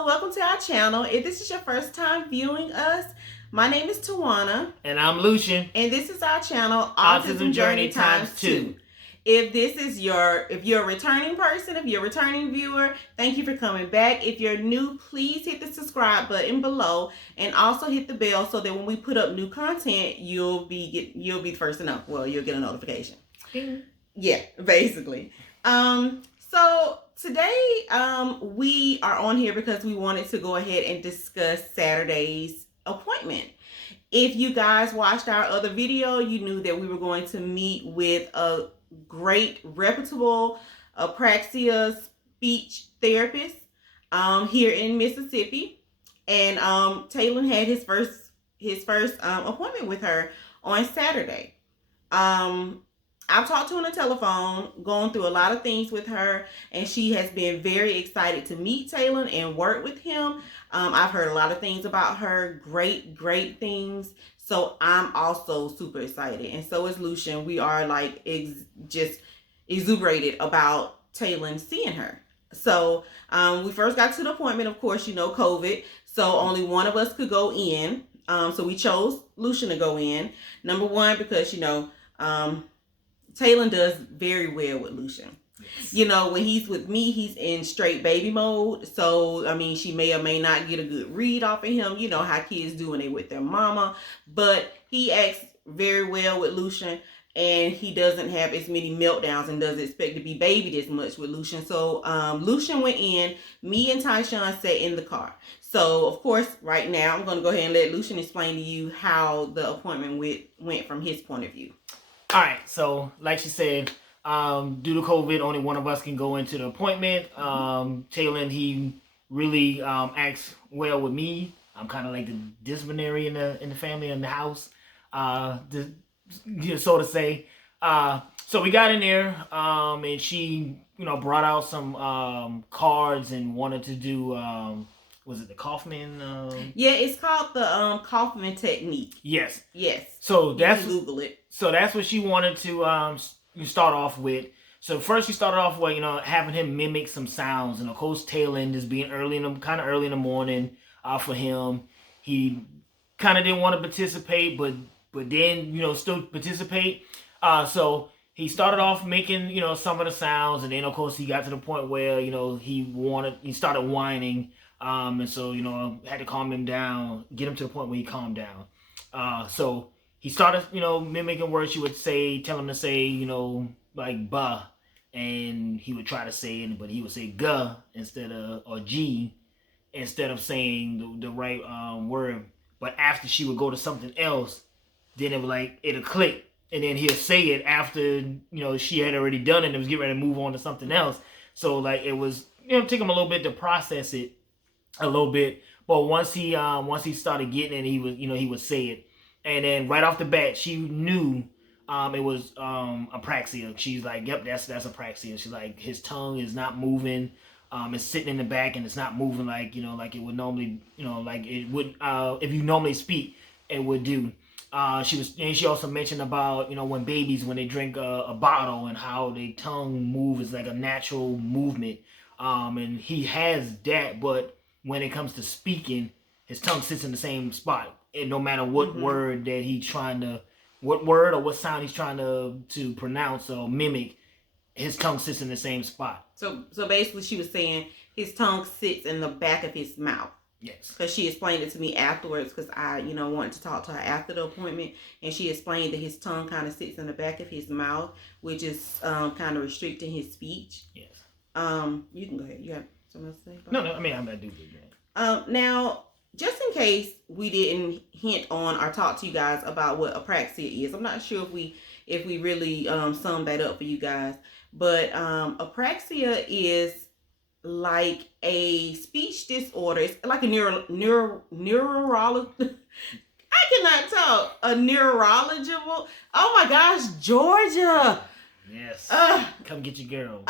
Hello, welcome to our channel. If this is your first time viewing us, my name is Tawana. And I'm Lucian. And this is our channel, Autism Journey Times 2. If you're a returning person, if you're a returning viewer, thank you for coming back. If you're new, please hit the subscribe button below and also hit the bell so that when we put up new content, you'll be the first to know. Well, you'll get a notification. Ding. Yeah, basically. So today we are on here because we wanted to go ahead and discuss Saturday's appointment. If you guys watched our other video, you knew that we were going to meet with a great, reputable apraxia speech therapist here in Mississippi. And Taylen had his first appointment with her on Saturday. I've talked to her on the telephone, going through a lot of things with her, and she has been very excited to meet Taylen and work with him. I've heard a lot of things about her, great things. So I'm also super excited, and so is Lucian. We are like just exuberated about Taylen seeing her. So we first got to the appointment, of course, COVID. So only one of us could go in. So we chose Lucian to go in. Number one, because Taylen does very well with Lucian. Yes. When he's with me, he's in straight baby mode. So, she may or may not get a good read off of him. You know how kids do when they with their mama. But he acts very well with Lucian. And he doesn't have as many meltdowns and doesn't expect to be babied as much with Lucian. So, Lucian went in. Me and Tyshawn sat in the car. So, of course, right now, I'm going to go ahead and let Lucian explain to you how the appointment went from his point of view. All right, so like she said, due to COVID, only one of us can go into the appointment. Taylen, he really acts well with me. I'm kind of like the disciplinary in the family, in the house, so to say. So we got in there, and she, brought out some cards and wanted to do. Was it the Kaufman? Yeah, it's called the Kaufman technique. Yes. So that's, you can Google it. So that's what she wanted to start off with. So first she started off with having him mimic some sounds, and of course Taylen just being early in the morning for him. He kind of didn't want to participate, but then still participate. So he started off making some of the sounds, and then of course he got to the point where he started whining. And so, had to calm him down, get him to the point where he calmed down. So he started, mimicking words she would say, tell him to say, like "buh," and he would try to say it, but he would say "guh" or "g" instead of saying the right word. But after she would go to something else, then it'll click, and then he'll say it after she had already done it and was getting ready to move on to something else. So it was take him a little bit to process it. A little bit, but once he started getting it, he would say it, and then right off the bat, she knew it was apraxia. She's like, "Yep, that's apraxia." She's like, his tongue is not moving, it's sitting in the back, and it's not moving like it would normally, like it would if you normally speak, it would do. She also mentioned about when babies, when they drink a bottle, and how their tongue moves like a natural movement, and he has that, but when it comes to speaking, his tongue sits in the same spot. And no matter what word that he's trying to, what word or what sound he's trying to pronounce or mimic, his tongue sits in the same spot. So basically she was saying his tongue sits in the back of his mouth. Yes. Because she explained it to me afterwards, because I, wanted to talk to her after the appointment. And she explained that his tongue kind of sits in the back of his mouth, which is kind of restricting his speech. Yes. You can go ahead. You have something else to say? No, I do. Now, just in case we didn't hint on or talk to you guys about what apraxia is, I'm not sure if we really summed that up for you guys, but apraxia is like a speech disorder. It's like a neurologist. I cannot talk. A neurologist. Oh my gosh, Georgia. Yes. Come get your girl.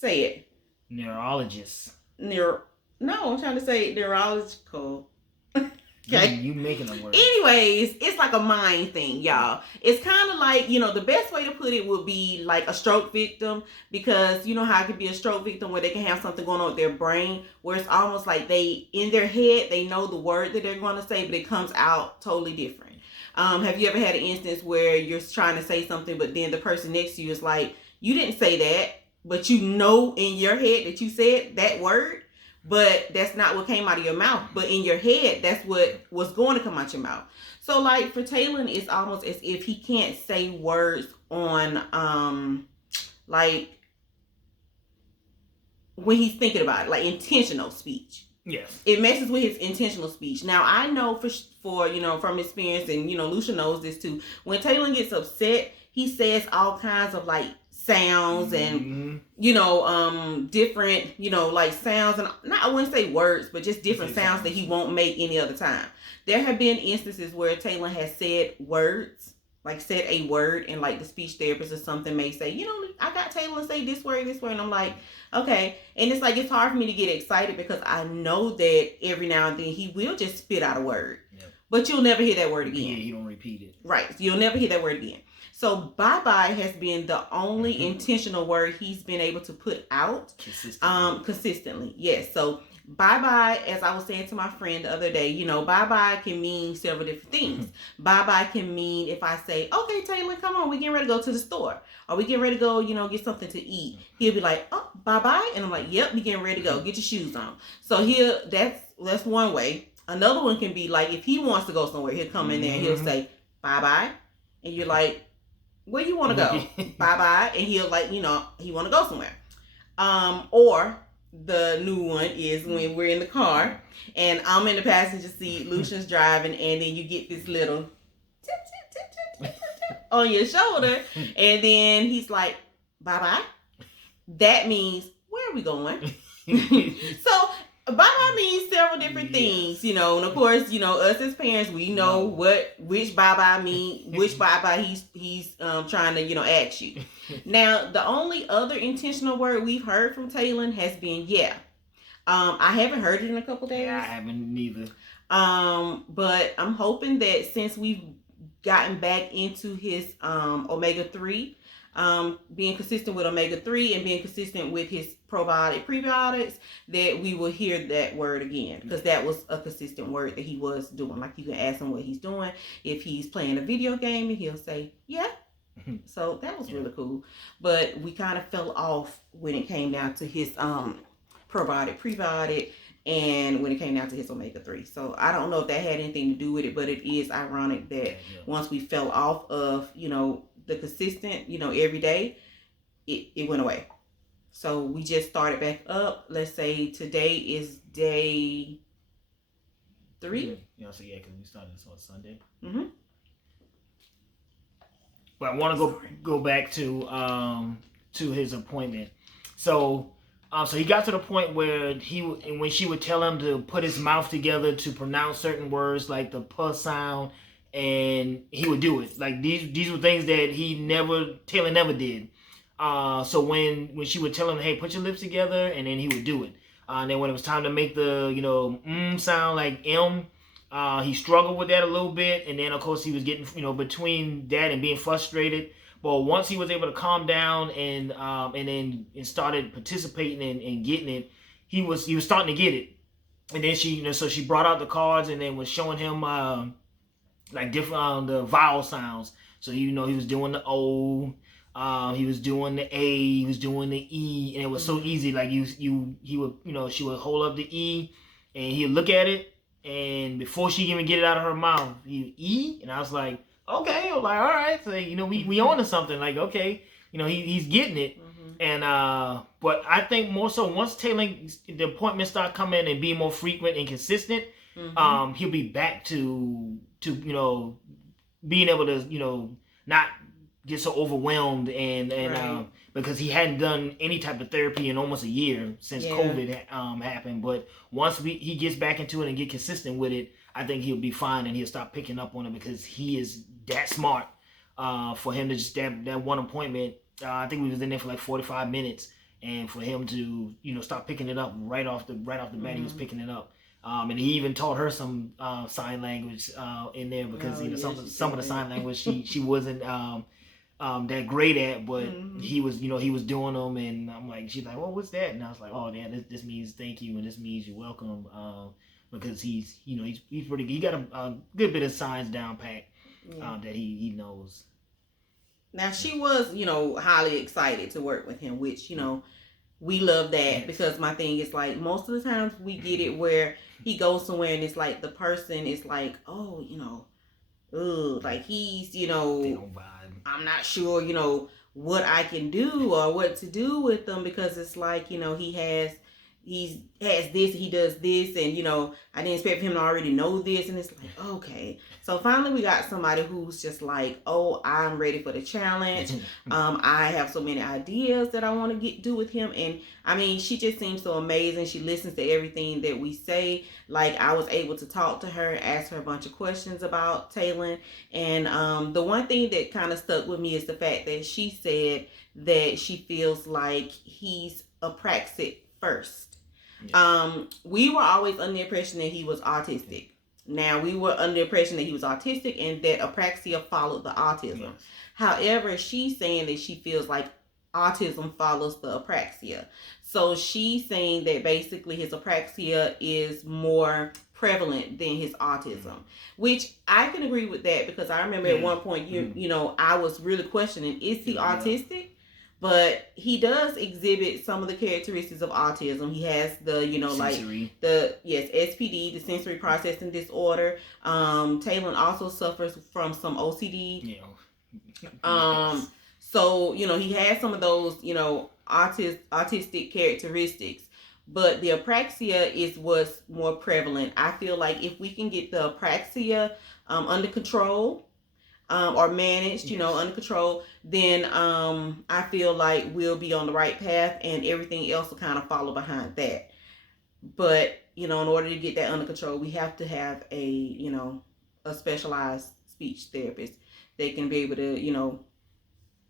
Say it. Neurologist. No, I'm trying to say neurological. Okay. You making them words. Anyways, it's like a mind thing, y'all. It's kind of like, the best way to put it would be like a stroke victim, because you know how it could be a stroke victim where they can have something going on with their brain where it's almost like they, in their head, they know the word that they're going to say, but it comes out totally different. Have you ever had an instance where you're trying to say something, but then the person next to you is like, you didn't say that, but you know in your head that you said that word? But that's not what came out of your mouth. But in your head, that's what was going to come out your mouth. So like for Taylen, it's almost as if he can't say words on like when he's thinking about it, like intentional speech. Yes. It messes with his intentional speech. Now I know for from experience, and Lucia knows this too. When Taylen gets upset, he says all kinds of like sounds and different like sounds, and not, I wouldn't say words, but just different sounds that he won't make any other time. There have been instances where Taylen has said words, like said a word, and like the speech therapist or something may say, I got Taylen say this word, and I'm like, okay. And it's like, it's hard for me to get excited because I know that every now and then he will just spit out a word. Yep. But you'll never hear that word again. Yeah, you don't repeat it. Right. You'll never hear that word again. So bye-bye has been the only intentional word he's been able to put out consistently. Yes. So bye-bye, as I was saying to my friend the other day, bye-bye can mean several different things. Bye-bye can mean if I say, okay, Taylen, come on, we getting ready to go to the store. Or we getting ready to go, get something to eat. He'll be like, oh, bye-bye. And I'm like, yep, we getting ready to go. Get your shoes on. So that's one way. Another one can be like, if he wants to go somewhere, he'll come in there and he'll say, bye-bye. And you're like, where you want to go? Bye-bye. And he'll like, he want to go somewhere. Or the new one is when we're in the car and I'm in the passenger seat, Lucian's driving, and then you get this little tip, tip, tip, tip, tip, tip, tip on your shoulder. And then he's like, bye-bye. That means, where are we going? So bye-bye means several different things, and of course, us as parents, we know which bye-bye mean, which bye-bye he's trying to, ask you. Now, the only other intentional word we've heard from Taylen has been, yeah. I haven't heard it in a couple days. Yeah, I haven't neither. But I'm hoping that since we've gotten back into his omega-3, being consistent with omega-3 and being consistent with his probiotic prebiotics, that we will hear that word again, because that was a consistent word that he was doing. Like, you can ask him what he's doing. If he's playing a video game, and he'll say, yeah. So that was really cool. But we kind of fell off when it came down to his probiotic prebiotic and when it came down to his omega-3. So I don't know if that had anything to do with it, but it is ironic that once we fell off of the consistent every day, it went away. So we just started back up. Let's say today is day 3. Yeah, so because we started this on Sunday. But I want to go back to his appointment. So he got to the point where when she would tell him to put his mouth together to pronounce certain words like the puh sound, and he would do it. Like these were things that Taylen never did. So when she would tell him, hey, put your lips together, and then he would do it. And then when it was time to make the sound like M, he struggled with that a little bit. And then of course he was getting between that and being frustrated. But once he was able to calm down and started participating and getting it, he was starting to get it. And then she brought out the cards and then was showing him like different the vowel sounds. So he was doing the O. He was doing the A, he was doing the E, and it was so easy. Like he would, she would hold up the E, and he'd look at it, and before she even get it out of her mouth, he E, and I was like, okay, I'm like, all right, so we on to something. Like, okay, he's getting it, and but I think more so once the appointments start coming and being more frequent and consistent, he'll be back to being able to not get so overwhelmed and right. Because he hadn't done any type of therapy in almost a year since COVID happened. But once he gets back into it and get consistent with it, I think he'll be fine and he'll stop picking up on it because he is that smart. For him to just that one appointment, I think we was in there for like 45 minutes, and for him to stop picking it up right off the bat, he was picking it up. And he even taught her some sign language in there because some of the sign language she wasn't that great at, but he was doing them, and I'm like, she's like, well, what's that? And I was like, oh yeah, this means thank you, and this means you're welcome, because he's pretty, he got a good bit of signs down pat that he knows. Now she was highly excited to work with him, which we love that, because my thing is like most of the times we get it where he goes somewhere and it's like the person is like, oh, like he's They don't vibe. I'm not sure what I can do or what to do with them, because it's like he has this, he does this, and I didn't expect him to already know this, and it's like, okay. So finally we got somebody who's just like, oh, I'm ready for the challenge. I have so many ideas that I want to do with him, and I mean, she just seems so amazing. She listens to everything that we say. Like, I was able to talk to her, ask her a bunch of questions about Taylen, and the one thing that kind of stuck with me is the fact that she said that she feels like he's apraxic first. We were always under the impression that he was autistic. Now, we were under the impression that he was autistic and that apraxia followed the autism. Yes. However, she's saying that she feels like autism follows the apraxia. So she's saying that basically his apraxia is more prevalent than his autism, which I can agree with that, because I remember at one point I was really questioning, is he autistic? But he does exhibit some of the characteristics of autism. He has the, sensory. SPD, the sensory processing disorder. Taylen also suffers from some OCD. So, he has some of those, autistic characteristics. But the apraxia is what's more prevalent. I feel like if we can get the apraxia under control, or managed, under control, then I feel like we'll be on the right path, and everything else will kind of follow behind that. But, in order to get that under control, we have to have a specialized speech therapist that can be able to,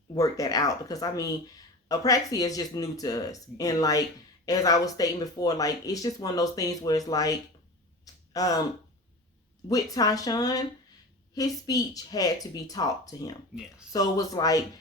work that out. Because, I mean, apraxia is just new to us. And, like, as I was stating before, like, it's just one of those things where it's like, with Tyshawn, his speech had to be taught to him. Yes. So it was like,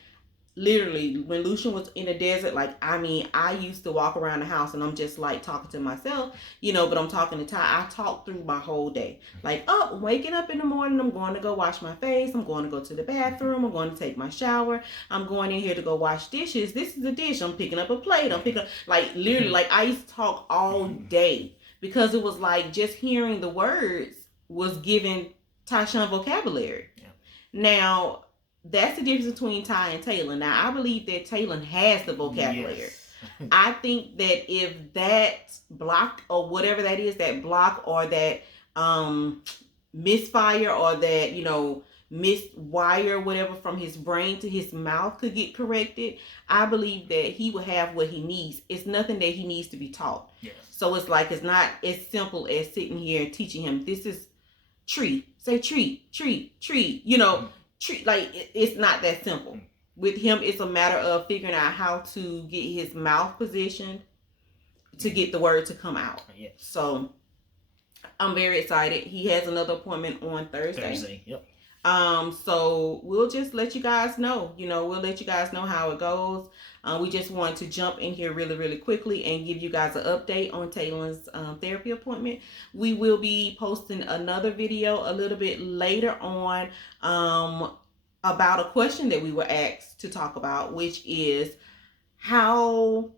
literally, when Lucian was in the desert, like, I mean, I used to walk around the house and I'm just like talking to myself, but I'm talking to Ty. I talk through my whole day. Like, waking up in the morning, I'm going to go wash my face. I'm going to go to the bathroom. I'm going to take my shower. I'm going in here to go wash dishes. This is a dish. I'm picking up a plate. I'm picking up, like, literally, like, I used to talk all day, because it was like just hearing the words was giving Tyshawn vocabulary. Yeah. Now, that's the difference between Ty and Taylen. Now, I believe that Taylen has the vocabulary. Yes. I think that if that block or whatever that is, that block or that misfire or that, missed wire, whatever, from his brain to his mouth could get corrected, I believe that he will have what he needs. It's nothing that he needs to be taught. Yes. So it's like, it's not as simple as sitting here and teaching him, this is tree, say tree, tree, tree. Like, it's not that simple. With him, it's a matter of figuring out how to get his mouth positioned to get the word to come out. Yes. So I'm very excited. He has another appointment on Thursday. Yep. So we'll just let you guys know, we'll let you guys know how it goes. We just want to jump in here really, really quickly and give you guys an update on Taylen's therapy appointment. We will be posting another video a little bit later on about a question that we were asked to talk about, which is it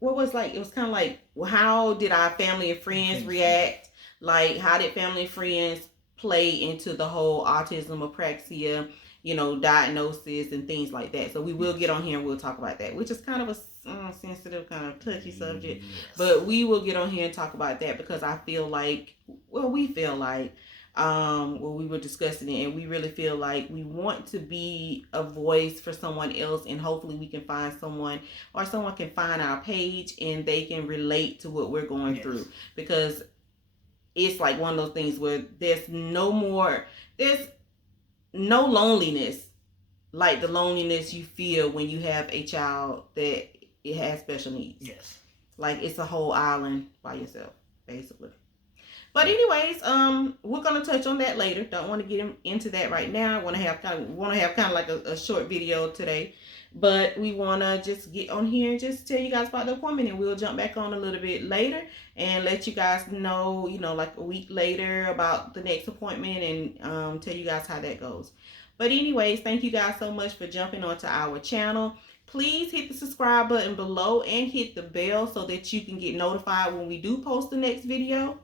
was kind of like, well, how did our family and friends react? Like, how did family and friends play into the whole autism, apraxia, diagnosis and things like that. So we will get on here and we'll talk about that, which is kind of a sensitive, kind of touchy subject. Yes. But we will get on here and talk about that, because I feel like, we feel like, we were discussing it, and we really feel like we want to be a voice for someone else, and hopefully we can find someone, or someone can find our page and they can relate to what we're going through, because it's like one of those things where there's no loneliness like the loneliness you feel when you have a child that it has special needs. Yes. Like, it's a whole island by yourself. basically. But anyways, we're gonna touch on that later. Don't want to get into that right now. Want to have kind of like a short video today, but we want to just get on here and just tell you guys about the appointment, and we'll jump back on a little bit later and let you guys know, like a week later about the next appointment, and tell you guys how that goes. But anyways, thank you guys so much for jumping onto our channel. Please hit the subscribe button below and hit the bell so that you can get notified when we do post the next video.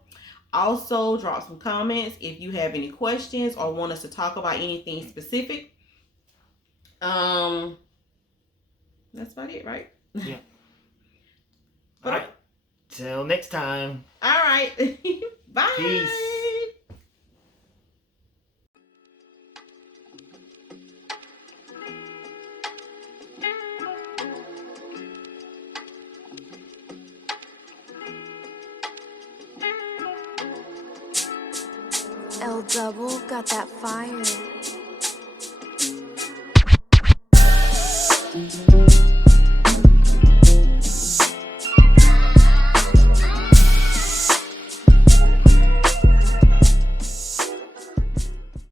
Also, drop some comments if you have any questions or want us to talk about anything specific. That's about it, right? Yeah. All right. Till next time. All right. Bye. Peace. L double got that fire.